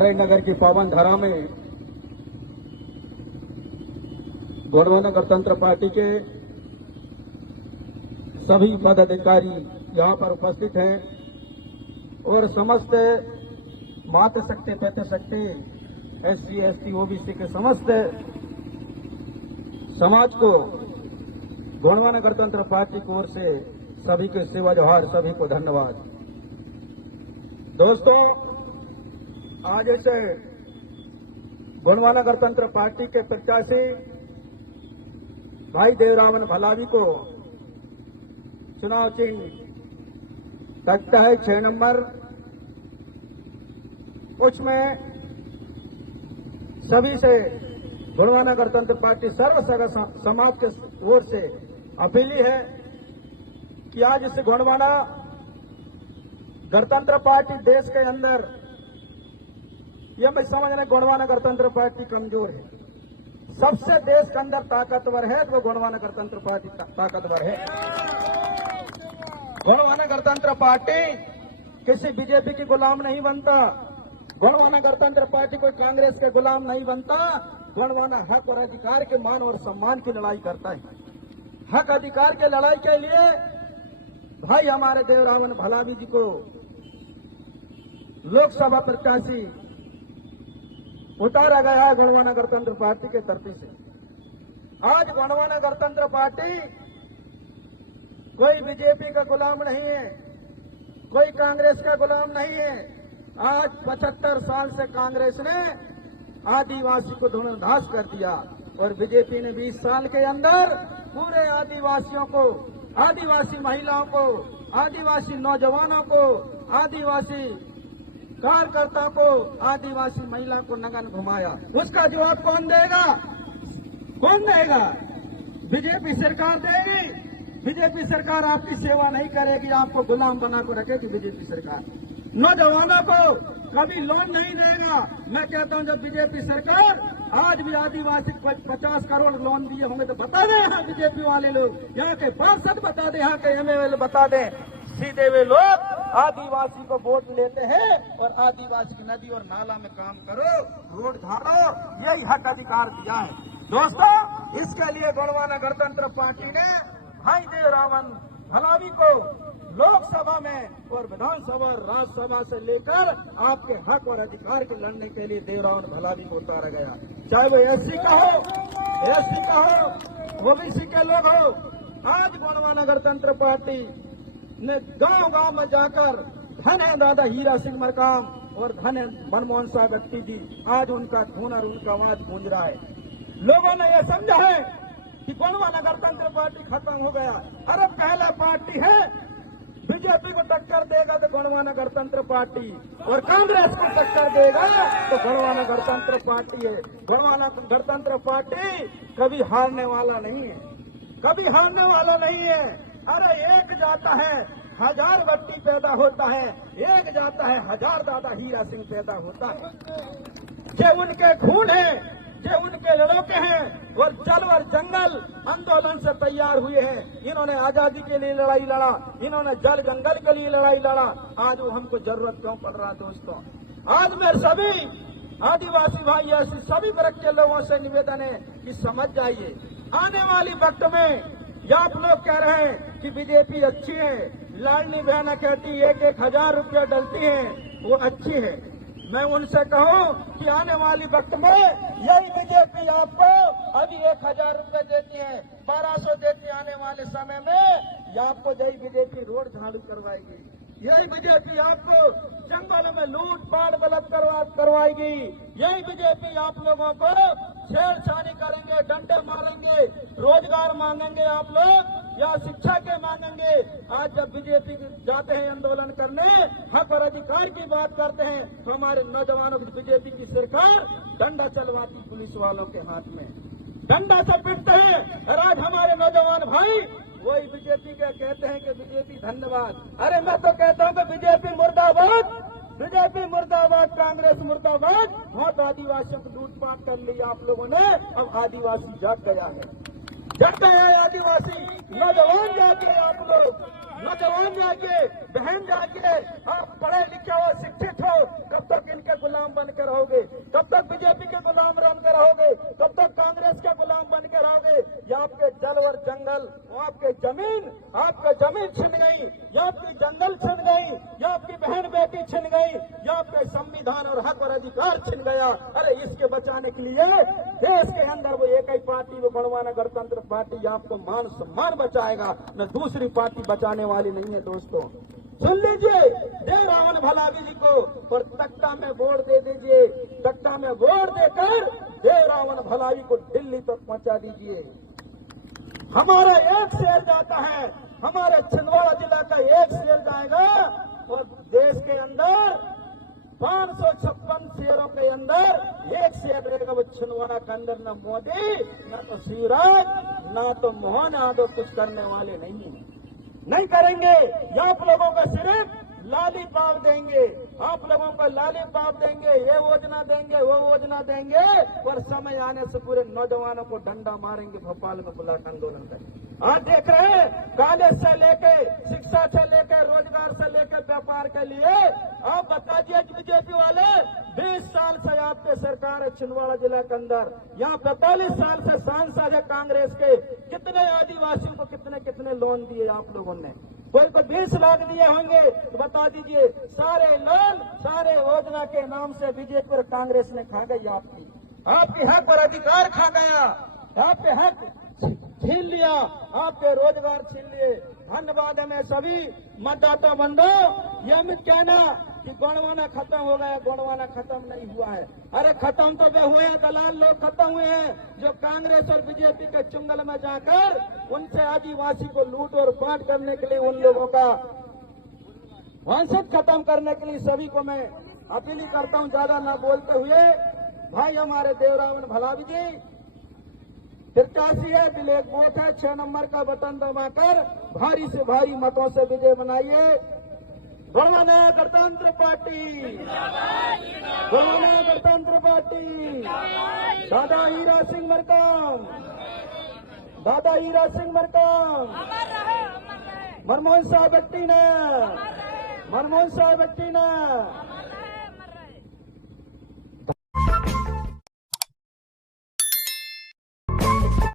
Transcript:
बरेली नगर की पावन धरा में गोंडवाना गणतंत्र पार्टी के सभी पदाधिकारी यहां पर उपस्थित हैं और समस्त मातृशक्ति पितृशक्ति SC ST OBC के समस्त समाज को गोंडवाना गणतंत्र पार्टी की ओर से सभी के सेवा जोहार, सभी को धन्यवाद। दोस्तों, आज इस गोंडवाना गणतंत्र पार्टी के प्रत्याशी भाई देवरावन भलावी को चुनाव चिन्ह तकता है 6 नंबर। उसमें सभी से गोंडवाना गणतंत्र पार्टी सर्व समाज के ओर से अपील है कि आज इस गोंडवाना गणतंत्र पार्टी देश के अंदर, यह मैं समझ रहे गोंडवाना गणतंत्र पार्टी कमजोर है। सबसे देश के अंदर ताकतवर है तो गोंडवाना गणतंत्र पार्टी ताकतवर है। गोंडवाना गणतंत्र पार्टी किसी बीजेपी की गुलाम नहीं बनता। गोंडवाना गणतंत्र पार्टी कोई कांग्रेस के गुलाम नहीं बनता। गोंडवाना हक और अधिकार के मान और सम्मान की लड़ाई करता है। हक अधिकार के लड़ाई के लिए भाई हमारे देवरावन भलावी जी को लोकसभा प्रत्याशी उतारा गया है गोंडवाना गणतंत्र पार्टी के तरफ से। आज गोंडवाना गणतंत्र पार्टी कोई बीजेपी का गुलाम नहीं है, कोई कांग्रेस का गुलाम नहीं है। आज 75 साल से कांग्रेस ने आदिवासी को धूर्तधास कर दिया और बीजेपी ने 20 साल के अंदर पूरे आदिवासियों को, आदिवासी महिलाओं को, आदिवासी नौजवानों को, आदिवासी कार्यकर्ता को, आदिवासी महिला को नगन घुमाया। उसका जवाब कौन देगा? कौन देगा? बीजेपी सरकार देगी। बीजेपी सरकार आपकी सेवा नहीं करेगी, आपको गुलाम बना कर रखेगी बीजेपी सरकार। नौजवानों को कभी लोन नहीं देगा। मैं कहता हूं जब बीजेपी सरकार आज भी आदिवासी को 50 करोड़ लोन दिए होंगे तो बता दें यहाँ बीजेपी वाले लोग, यहाँ के पार्षद बता दें, यहाँ के MLA बता दें। सीधे वे लोग आदिवासी को वोट लेते हैं और आदिवासी की नदी और नाला में काम करो, रोड झाड़ो, यही हक अधिकार दिया है। दोस्तों, इसके लिए गोंडवाना गणतंत्र पार्टी ने भाई देवरावन भलावी को लोकसभा में और विधानसभा राज्यसभा से लेकर आपके हक और अधिकार के लड़ने के लिए देवरावन भलावी को उतारा गया। चाहे वो SC का हो, ST का हो, OBC के लोग हो। आज गोंडवाना गणतंत्र पार्टी ने गांव-गांव में जाकर धन है दादा हीरा सिंह मरकाम और धन है मनमोहन साह व्यक्ति जी, आज उनका खून और उनका आवाज गूंज रहा है। लोगों ने यह समझा है कि गोंडवाना गणतंत्र पार्टी खत्म हो गया। अरे पहला पार्टी है, बीजेपी को टक्कर देगा तो गोंडवाना गणतंत्र पार्टी, और कांग्रेस को टक्कर देगा तो गोंडवाना गणतंत्र पार्टी है। गोंडवाना गणतंत्र पार्टी कभी हारने वाला नहीं है, कभी हारने वाला नहीं है। अरे एक जाता है 1000 बट्टी पैदा होता है, एक जाता है 1000 दादा हीरा सिंह पैदा होता है। जो उनके खून है, जो उनके लड़के हैं और जल और जंगल आंदोलन से तैयार हुए हैं। इन्होंने आजादी के लिए लड़ाई लड़ा, इन्होंने जल जंगल के लिए लड़ाई लड़ा। आज वो हमको जरूरत क्यों पड़ रहा? दोस्तों, आज मेरे सभी आदिवासी भाई ऐसे सभी वर्ग के लोगों से निवेदन है कि समझ जाइए, आने वाली वक्त में या आप लोग कह रहे हैं कि बीजेपी अच्छी है, लाडली बहना कहती 1,000 रुपया डलती है, वो अच्छी है। मैं उनसे कहूं कि आने वाली वक्त में यही बीजेपी आपको अभी 1,000 रुपये देती है, 1200 देती है। आने वाले समय में या आपको यही बीजेपी रोड झाड़ू करवाएगी, यही बीजेपी आपको जंगलों में लूट पाट बलात्कार करवाएगी, यही बीजेपी आप लोगों को छेड़छाड़ी करेंगे, डंडे मारेंगे, रोजगार मांगेंगे आप लोग या शिक्षा के मांगेंगे। आज जब बीजेपी जाते हैं आंदोलन करने, हक और अधिकार की बात करते हैं, तो हमारे नौजवानों की बीजेपी की सरकार डंडा चलवाती पुलिस वालों के हाथ में, डंडा से पिटते हैं। और आज हमारे नौजवान भाई वही बीजेपी के कहते हैं कि बीजेपी धन्यवाद। अरे मैं तो कहता हूं कि बीजेपी मुर्दाबाद, बीजेपी मुर्दाबाद, कांग्रेस मुर्दाबाद। बहुत आदिवासियों को लूटपाट कर लिया आप लोगों ने, अब आदिवासी जग गया है, जग गया है आदिवासी, नौजवान जाते हैं आप लोग। नौजवान जागिए, बहन जागिए, आप पढ़े लिखे हो, शिक्षित हो, कब तक इनके गुलाम बन के रहोगे? कब तक बीजेपी के गुलाम बन के रहोगे? कब तक कांग्रेस के गुलाम बन के रहोगे? ये आपके जल और जंगल, आपके जमीन छिन गई, ये आपकी जंगल छिन गई, ये आपकी बहन बेटी छिन गई, ये आपके संविधान और हक और अधिकार छिन गया। अरे इसके बचाने के लिए देश के अंदर वो एक ही पार्टी, वो गणवाना गणतंत्र पार्टी आपको मान सम्मान बचाएगा, न दूसरी पार्टी बचाने वाली नहीं है। दोस्तों सुन लीजिए, दे रावण भलावी जी को और तख्ता में वोट दे दीजिए, तख्ता में वोट देकर दे रावण भलावी को दिल्ली तक पहुंचा दीजिए। हमारा एक शेर जाता है, हमारे छिंदवाड़ा जिला का एक शेर जाएगा और देश के अंदर 556 शेरों के अंदर एक शेर रहेगा, वो छिंदवाड़ा के अंदर। न मोदी, न तो शिवराज, न तो मोहन यादव कुछ करने वाले नहीं करेंगे। ये आप लोगों का सिर्फ लॉलीपॉप देंगे, आप लोगों को लॉलीपॉप देंगे, ये योजना देंगे, वो योजना देंगे, और समय आने से पूरे नौजवानों को डंडा मारेंगे, भोपाल में बुलाट आंदोलन करेंगे। आज देख रहे हैं, कॉलेज से लेके, शिक्षा से लेके, रोजगार से लेके, व्यापार के लिए आप बता दिए बीजेपी वाले 20 साल से आपके सरकार है छिंदवाड़ा जिला के अंदर, यहाँ 45 साल से सांसद है कांग्रेस के, कितने आदिवासियों को कितने लोन दिए आप लोगों ने? कोई को 20 लाख दिए होंगे तो बता दीजिए। सारे लोन, सारे योजना के नाम से बीजेपी और कांग्रेस ने खा गई आपकी हक और अधिकार खा गया, आपके हक छीन लिया, आपके रोजगार छीन लिए। धन्यवाद है मैं सभी मतदाता बंधु। यह मत कहना कि गणवाना खत्म हो गया, गणवाना खत्म नहीं हुआ है। अरे खत्म तो वे हुए हैं, दलाल लोग खत्म हुए हैं, जो कांग्रेस और बीजेपी के चुंगल में जाकर उनसे आदिवासी को लूट और बांट करने के लिए, उन लोगों का वंशज खत्म करने के लिए सभी को मैं अपील करता हूं, ज्यादा न बोलते हुए। भाई हमारे देवरावण भलावी जी 83 है, दिल एक वोट है, 6 नंबर का बटन दबाकर भारी से भारी मतों से विजय बनाइए। गणवाना गणतंत्र पार्टी, गणवाना गणतंत्र पार्टी, दादा हीरा सिंह मरकाम, दादा हीरा सिंह मरकाम, मनमोहन साहब व्यक्ति ने, मनमोहन साहब व्यक्ति ने।